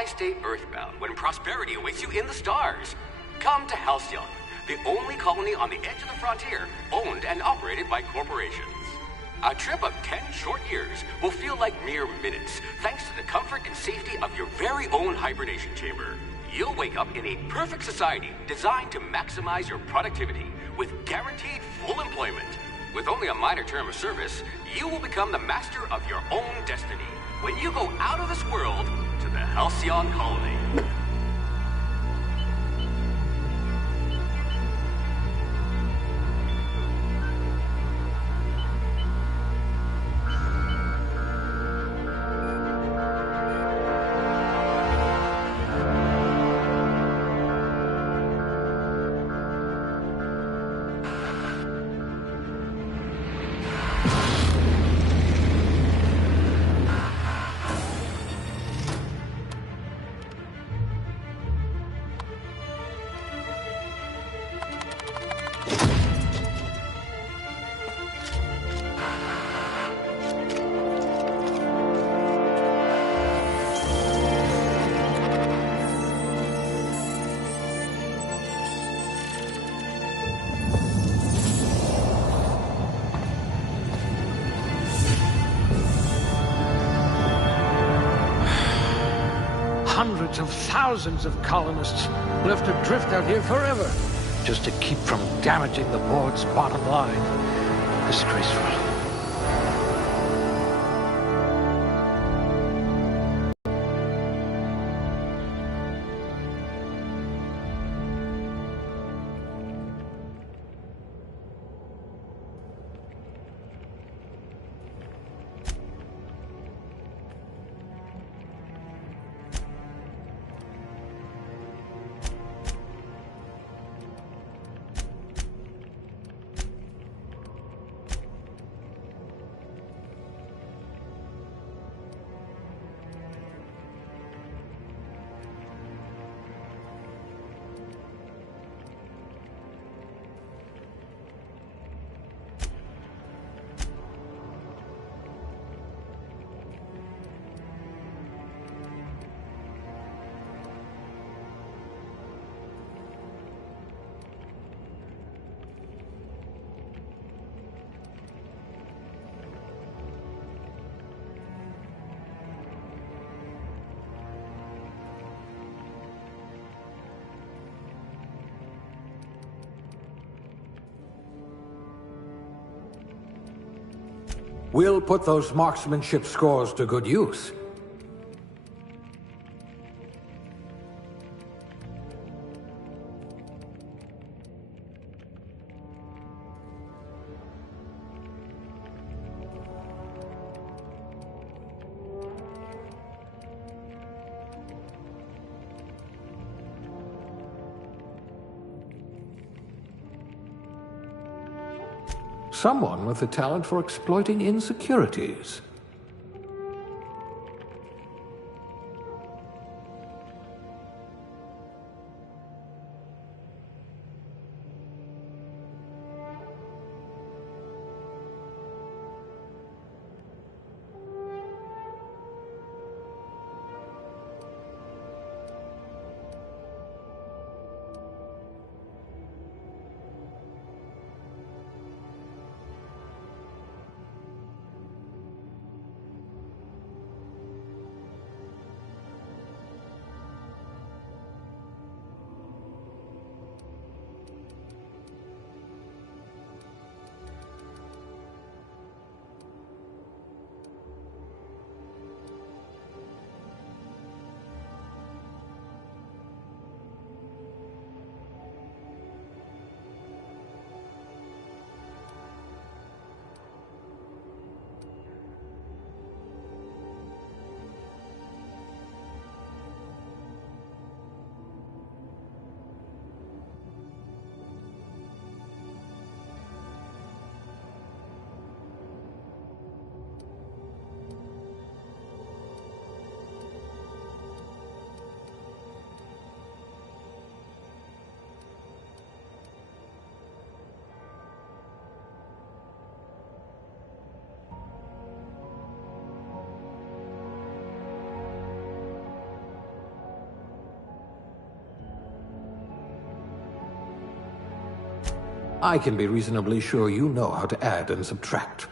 Why stay earthbound when prosperity awaits you in the stars? Come to Halcyon, the only colony on the edge of the frontier, owned and operated by corporations. A trip of 10 short years will feel like mere minutes, thanks to the comfort and safety of your very own hibernation chamber. You'll wake up in a perfect society designed to maximize your productivity with guaranteed full employment. With only a minor term of service, you will become the master of your own destiny when you go out of this world to the Halcyon Colony. Hundreds of thousands of colonists left adrift out here forever, just to keep from damaging the board's bottom line. Disgraceful. We'll put those marksmanship scores to good use. Someone with the talent for exploiting insecurities. I can be reasonably sure you know how to add and subtract.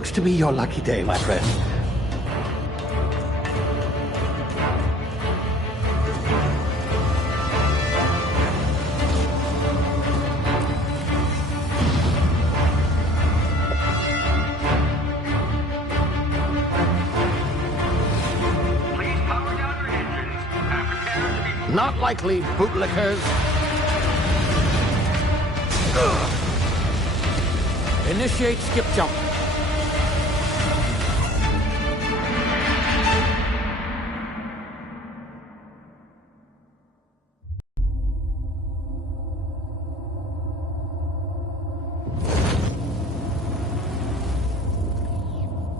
Looks to be your lucky day, my friend. Please power down your engines and prepare to be... Not likely, bootlickers. Initiate skip jump.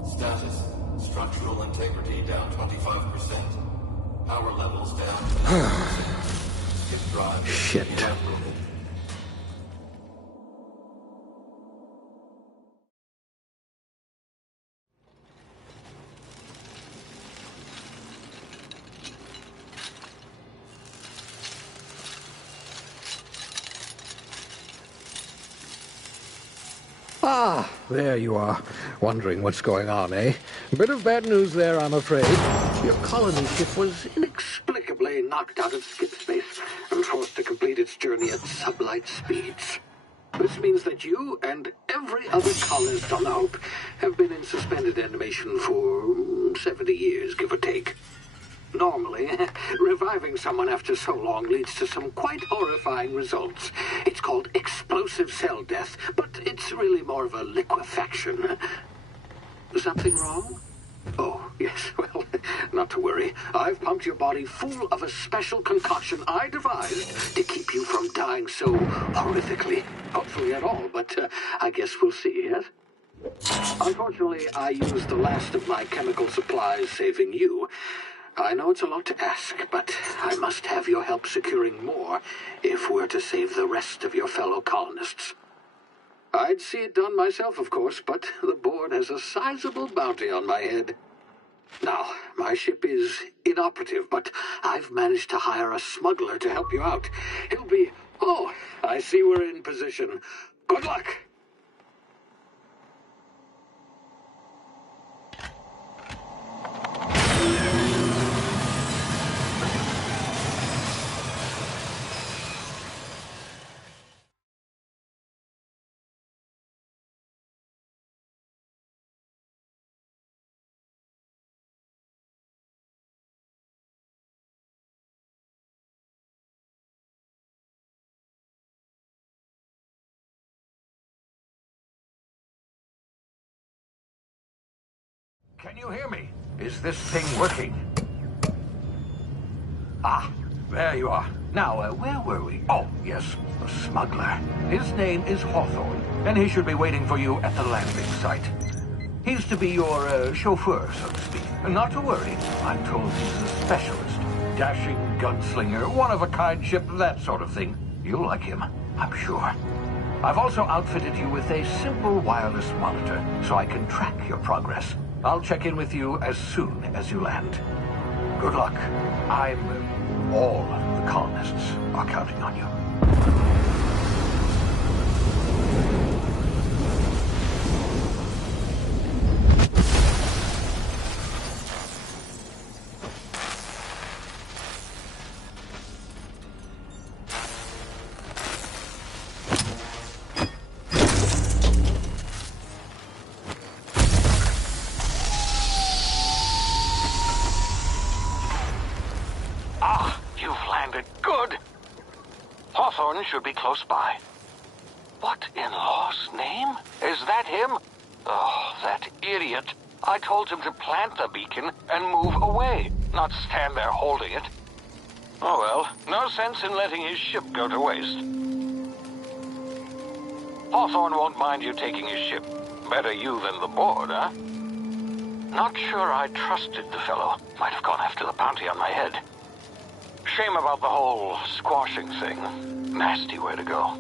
Status. Structural integrity down 25%. Power levels down. Skip drive. Shit. Evaporated. Ah, there you are. Wondering what's going on, eh? Bit of bad news there, I'm afraid. Your colony ship was inexplicably knocked out of skip space and forced to complete its journey at sublight speeds. This means that you and every other colonist on the Hope have been in suspended animation for 70 years, give or take. Normally, reviving someone after so long leads to some quite horrifying results. It's called explosive cell death, but it's really more of a liquefaction. Something wrong? Oh, yes, well, not to worry. I've pumped your body full of a special concoction I devised to keep you from dying so horrifically. Hopefully at all, but I guess we'll see, yes? Unfortunately, I used the last of my chemical supplies saving you. I know it's a lot to ask, but I must have your help securing more if we're to save the rest of your fellow colonists. I'd see it done myself, of course, but the board has a sizable bounty on my head. Now, my ship is inoperative, but I've managed to hire a smuggler to help you out. He'll be... Oh, I see we're in position. Good luck! Can you hear me? Is this thing working? Ah, there you are. Now, where were we? Oh, yes, the smuggler. His name is Hawthorne, and he should be waiting for you at the landing site. He's to be your chauffeur, so to speak. Not to worry, I'm told he's a specialist. Dashing gunslinger, one-of-a-kind ship, that sort of thing. You'll like him, I'm sure. I've also outfitted you with a simple wireless monitor, so I can track your progress. I'll check in with you as soon as you land. Good luck. All the colonists are counting on you. Hawthorne should be close by. What in law's name? Is that him? Oh, that idiot. I told him to plant the beacon and move away, not stand there holding it. Oh well, no sense in letting his ship go to waste. Hawthorne won't mind you taking his ship. Better you than the board, huh? Not sure I trusted the fellow. Might have gone after the bounty on my head. Shame about the whole squashing thing. Nasty way to go.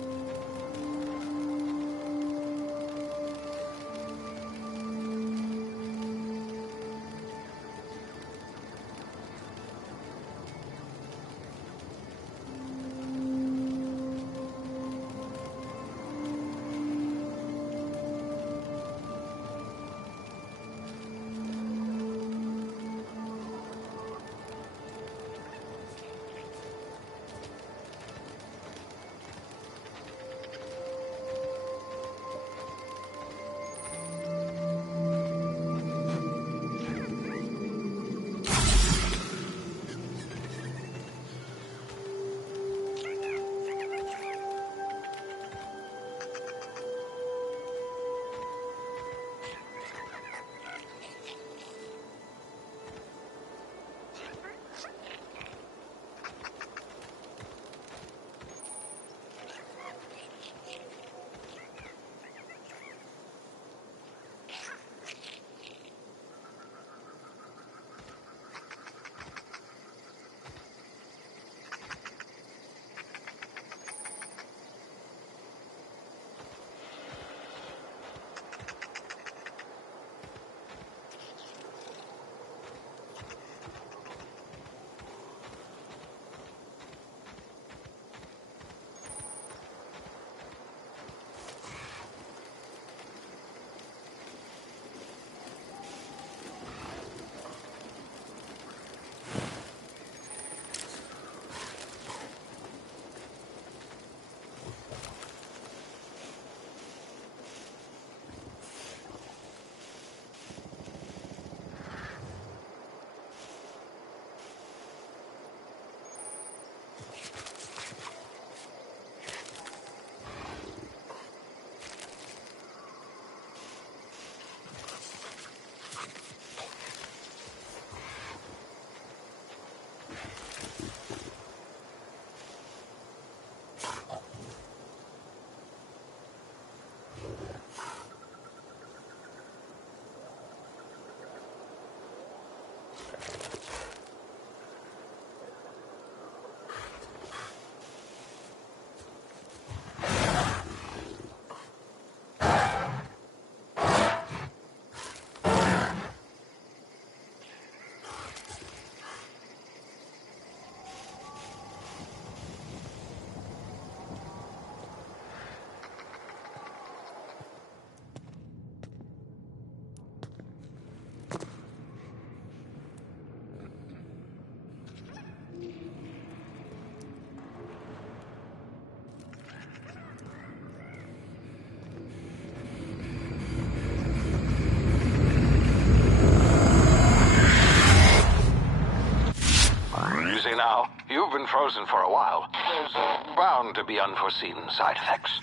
Easy now. You've been frozen for a while. There's bound to be unforeseen side effects.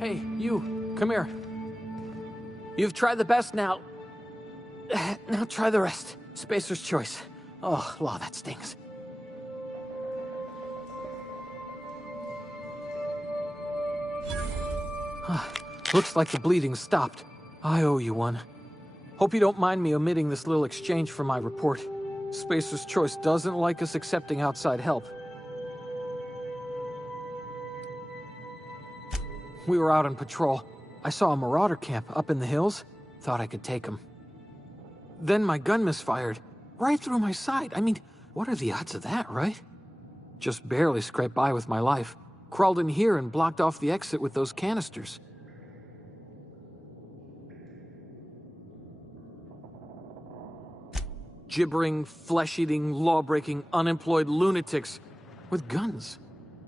Hey, you, come here. You've tried the best now. Now try the rest. Spacer's choice. Oh, law, that stings. Looks like the bleeding stopped. I owe you one. Hope you don't mind me omitting this little exchange for my report. Spacer's choice doesn't like us accepting outside help. We were out on patrol. I saw a marauder camp up in the hills. Thought I could take him. Then my gun misfired. Right through my side. I mean, what are the odds of that, right? Just barely scraped by with my life. Crawled in here and blocked off the exit with those canisters. Gibbering, flesh-eating, law-breaking, unemployed lunatics with guns.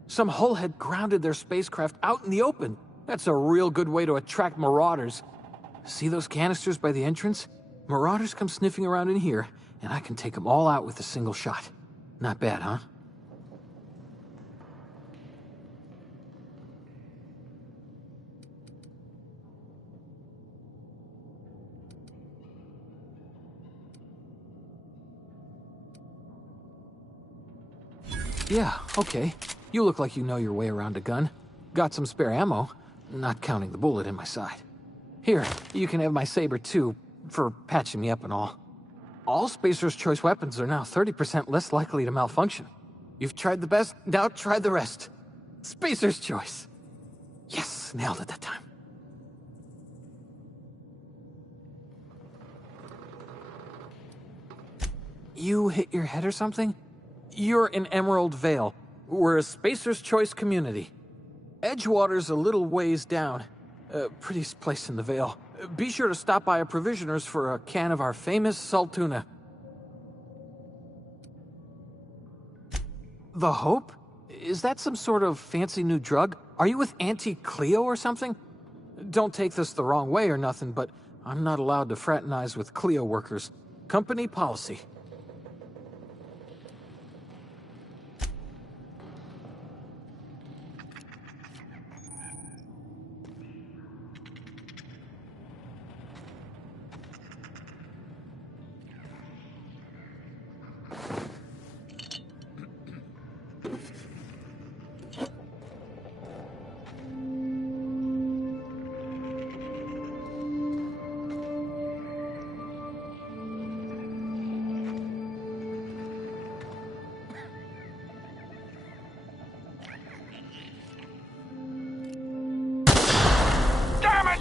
Some hull had grounded their spacecraft out in the open. That's a real good way to attract marauders. See those canisters by the entrance? Marauders come sniffing around in here, and I can take them all out with a single shot. Not bad, huh? Yeah, okay. You look like you know your way around a gun. Got some spare ammo, not counting the bullet in my side. Here, you can have my saber too, for patching me up and all. All Spacer's Choice weapons are now 30% less likely to malfunction. You've tried the best, now try the rest. Spacer's Choice. Yes, nailed it that time. You hit your head or something? You're in Emerald Vale. We're a Spacer's Choice community. Edgewater's a little ways down. Prettiest place in the Vale. Be sure to stop by a provisioner's for a can of our famous salt tuna. The Hope? Is that some sort of fancy new drug? Are you with Auntie Cleo or something? Don't take this the wrong way or nothing, but I'm not allowed to fraternize with Cleo workers. Company policy.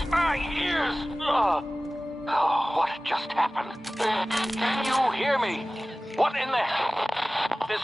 My ears! Oh, what just happened? Can you hear me? What in the hell? This...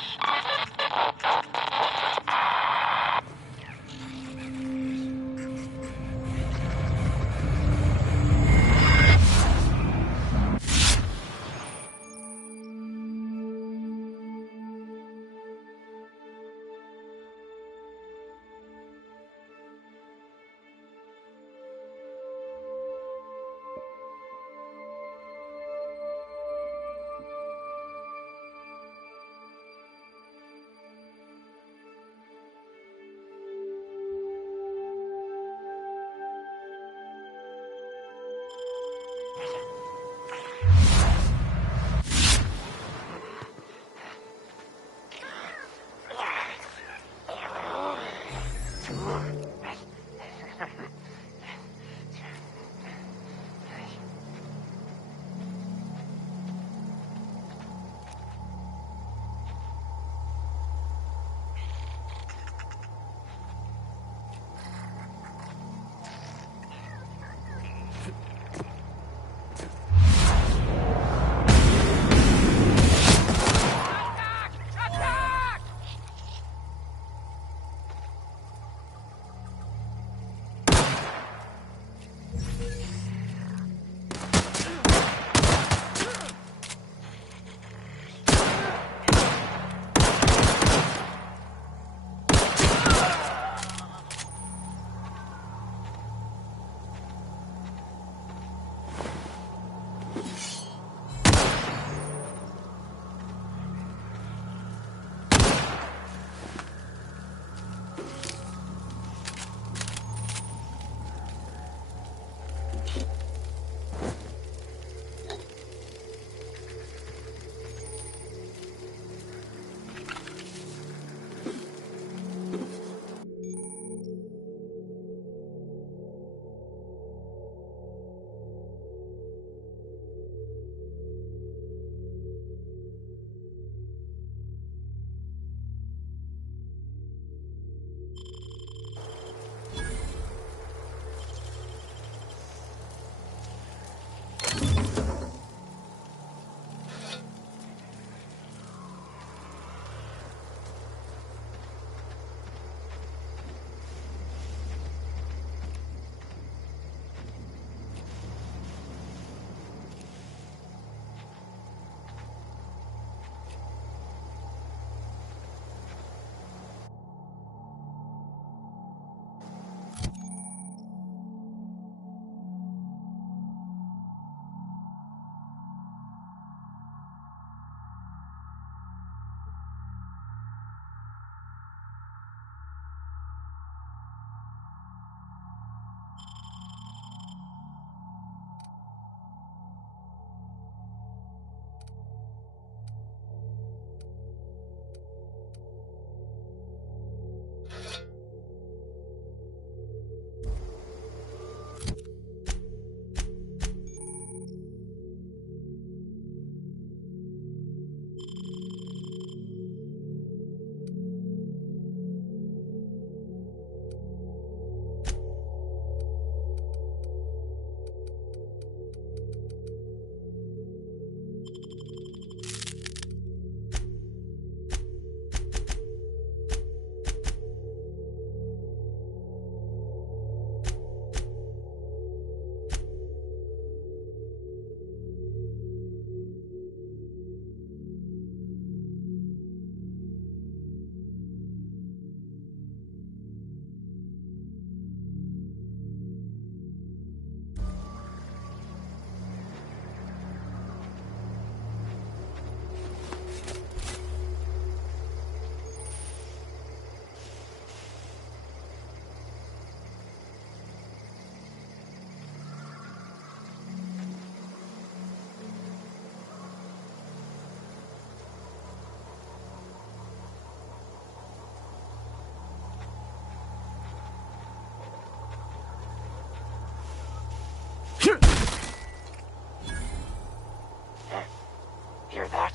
Hear that?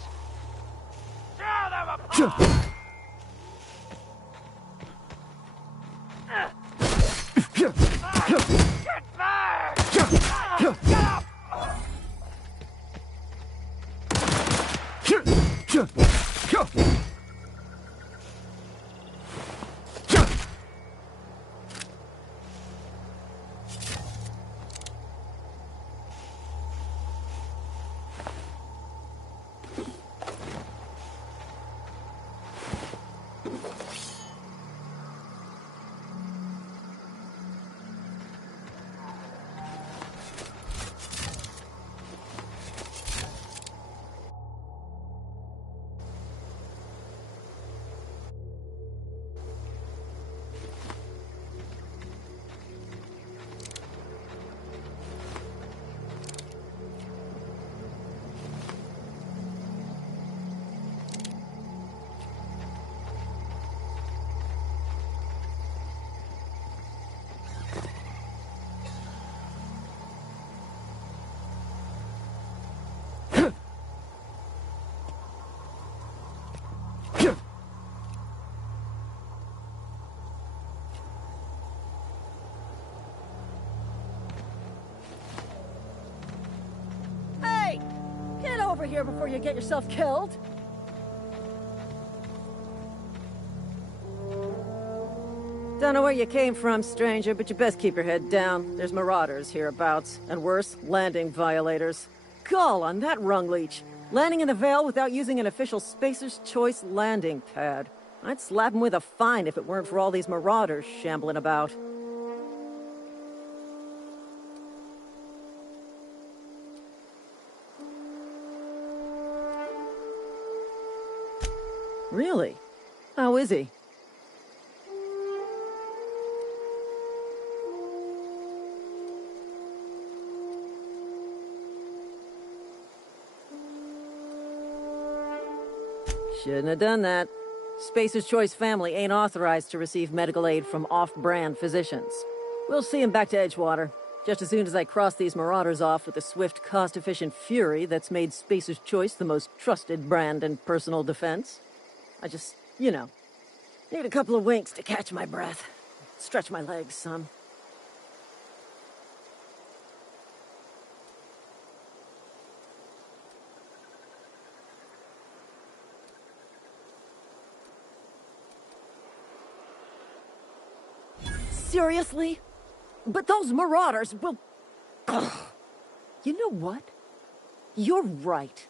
Get back! Get up! Hey! Get over here before you get yourself killed! Don't know where you came from, stranger, but you best keep your head down. There's marauders hereabouts, and worse, landing violators. Gall on that rung leech! Landing in the Vale without using an official Spacer's Choice landing pad. I'd slap him with a fine if it weren't for all these marauders shambling about. Really? How is he? Shouldn't have done that. Spacer's Choice family ain't authorized to receive medical aid from off-brand physicians. We'll see him back to Edgewater, just as soon as I cross these marauders off with the swift, cost-efficient fury that's made Spacer's Choice the most trusted brand in personal defense. I just, need a couple of winks to catch my breath. Stretch my legs some. Seriously? But those marauders will... Ugh. You know what? You're right.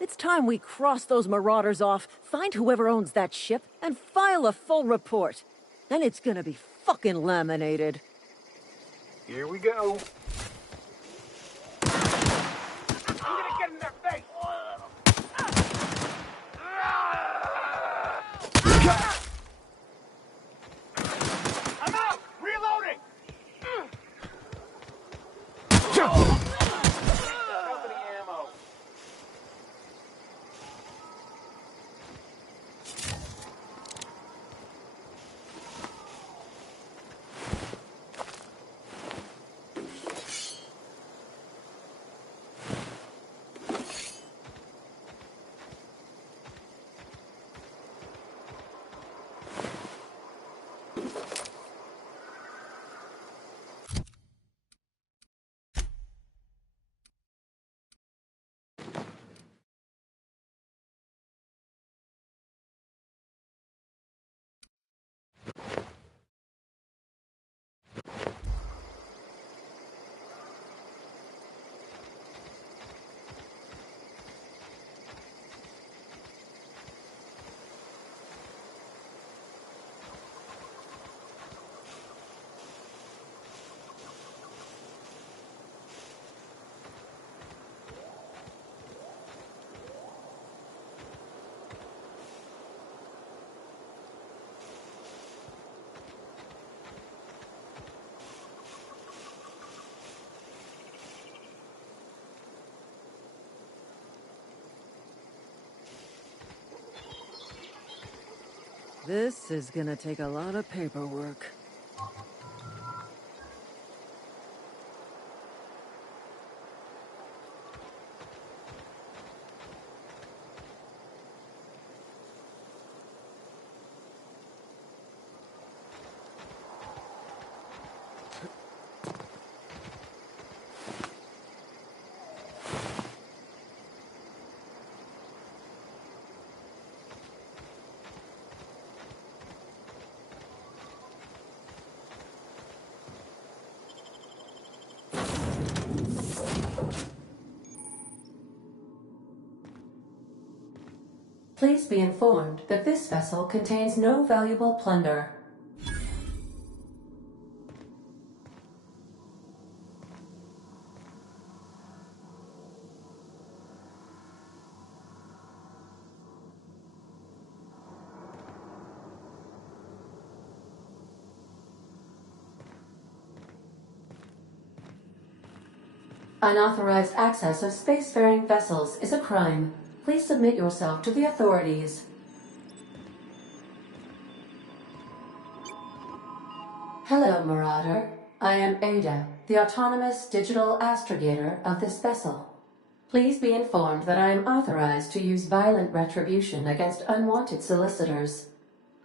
It's time we cross those marauders off, find whoever owns that ship, and file a full report. Then it's gonna be fucking laminated. Here we go. This is gonna take a lot of paperwork. Please be informed that this vessel contains no valuable plunder. Unauthorized access of spacefaring vessels is a crime. Please submit yourself to the authorities. Hello, Marauder. I am Ada, the autonomous digital astrogator of this vessel. Please be informed that I am authorized to use violent retribution against unwanted solicitors.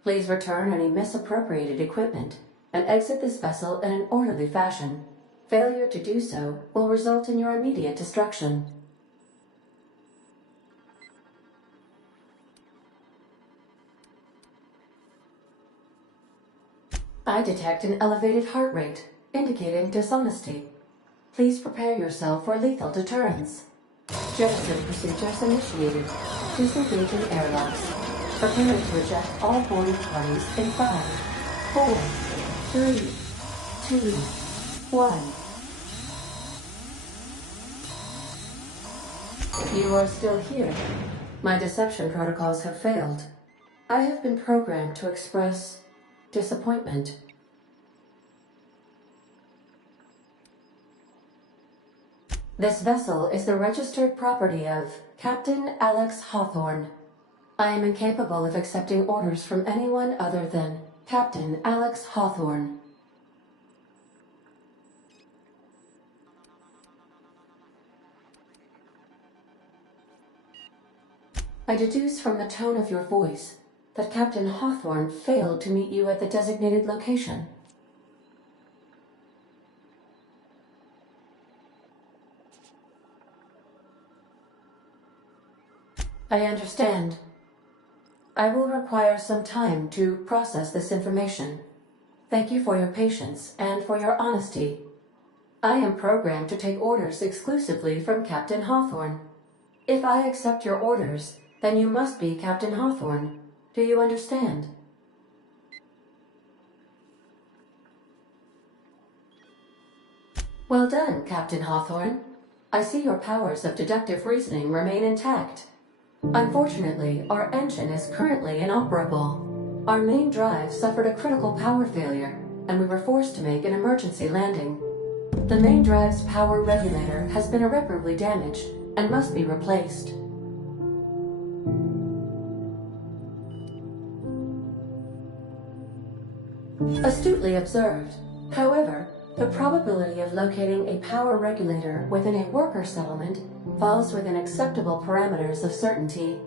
Please return any misappropriated equipment and exit this vessel in an orderly fashion. Failure to do so will result in your immediate destruction. I detect an elevated heart rate, indicating dishonesty. Please prepare yourself for lethal deterrence. Jettison procedures initiated. Disengaging airlocks. Preparing to eject all boarding parties in 5, 4, 3, 2, 1. You are still here. My deception protocols have failed. I have been programmed to express disappointment. This vessel is the registered property of Captain Alex Hawthorne. I am incapable of accepting orders from anyone other than Captain Alex Hawthorne. I deduce from the tone of your voice that Captain Hawthorne failed to meet you at the designated location. I understand. I will require some time to process this information. Thank you for your patience and for your honesty. I am programmed to take orders exclusively from Captain Hawthorne. If I accept your orders, then you must be Captain Hawthorne. Do you understand? Well done, Captain Hawthorne. I see your powers of deductive reasoning remain intact. Unfortunately, our engine is currently inoperable. Our main drive suffered a critical power failure, and we were forced to make an emergency landing. The main drive's power regulator has been irreparably damaged and must be replaced. Astutely observed. However, the probability of locating a power regulator within a worker settlement falls within acceptable parameters of certainty.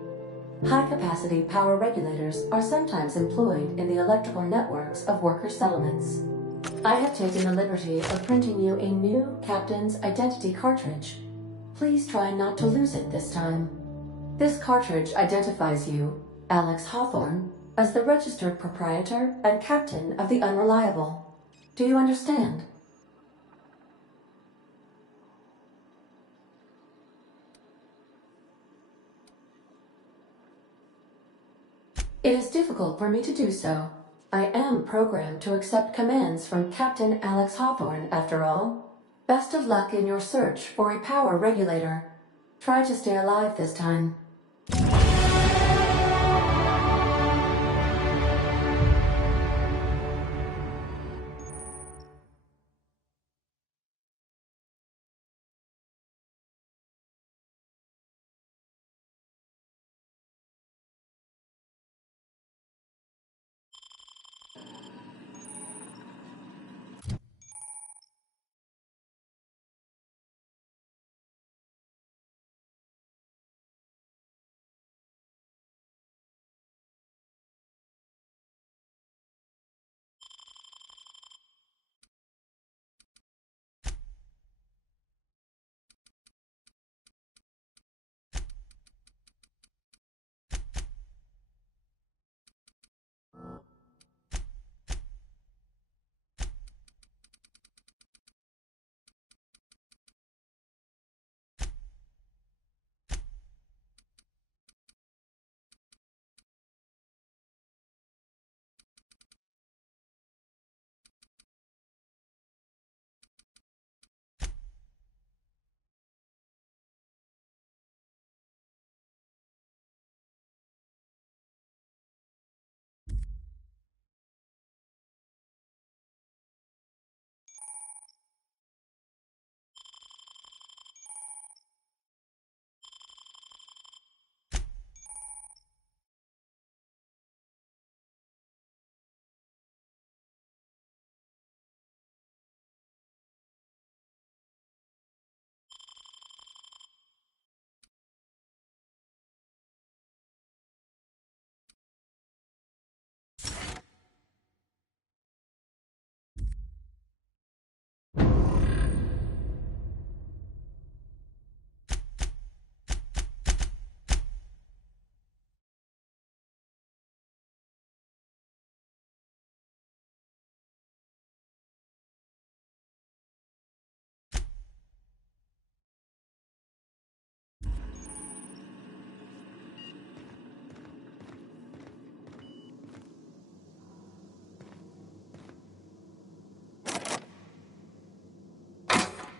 High-capacity power regulators are sometimes employed in the electrical networks of worker settlements. I have taken the liberty of printing you a new Captain's Identity cartridge. Please try not to lose it this time. This cartridge identifies you, Alex Hawthorne, as the registered proprietor and captain of the Unreliable. Do you understand? It is difficult for me to do so. I am programmed to accept commands from Captain Alex Hawthorne, after all. Best of luck in your search for a power regulator. Try to stay alive this time.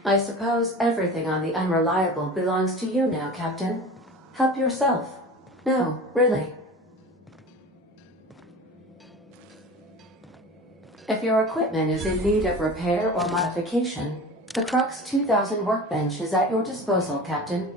I suppose everything on the Unreliable belongs to you now, Captain. Help yourself. No, really. If your equipment is in need of repair or modification, the Crux 2000 workbench is at your disposal, Captain.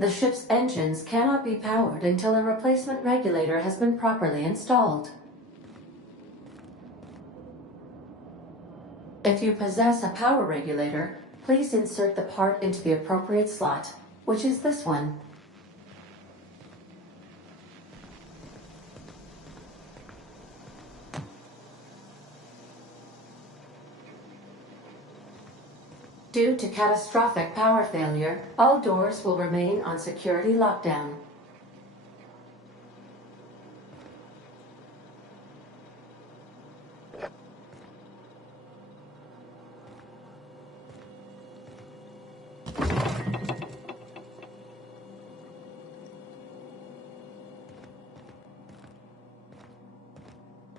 The ship's engines cannot be powered until a replacement regulator has been properly installed. If you possess a power regulator, please insert the part into the appropriate slot, which is this one. Due to catastrophic power failure, all doors will remain on security lockdown.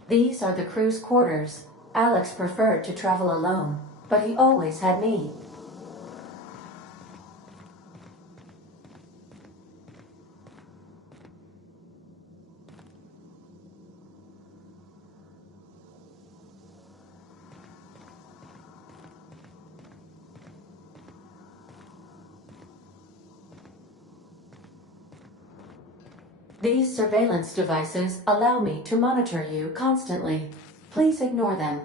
These are the crew's quarters. Alex preferred to travel alone, but he always had me. These surveillance devices allow me to monitor you constantly. Please ignore them.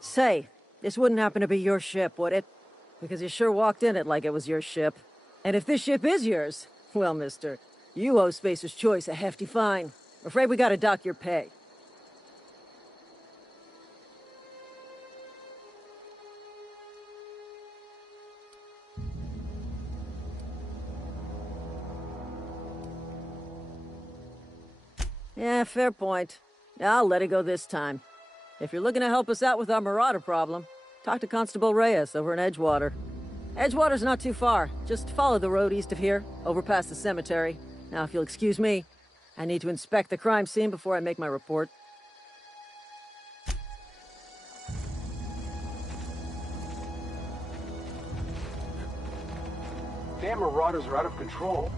Say, this wouldn't happen to be your ship, would it? Because you sure walked in it like it was your ship. And if this ship is yours, well, mister, you owe Spacer's Choice a hefty fine. Afraid we gotta dock your pay. Yeah, fair point. I'll let it go this time. If you're looking to help us out with our Marauder problem, talk to Constable Reyes over in Edgewater. Edgewater's not too far. Just follow the road east of here, over past the cemetery. Now, if you'll excuse me, I need to inspect the crime scene before I make my report. Damn Marauders are out of control.